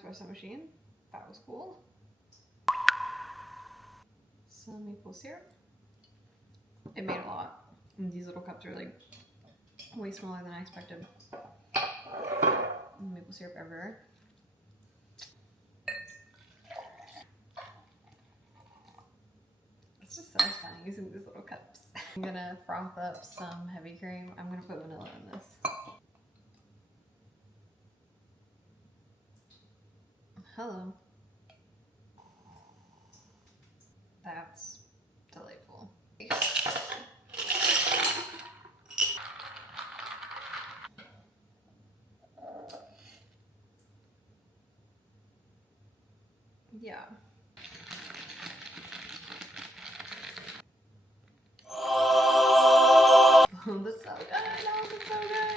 espresso machine. That was cool. Some maple syrup. It made a lot. And these little cups are like way smaller than I expected. Maple syrup everywhere. It's just satisfying using these little cups. I'm gonna froth up some heavy cream. I'm gonna put vanilla in this. Hello. That's delightful. Yeah. Oh, that's so good. That was so good.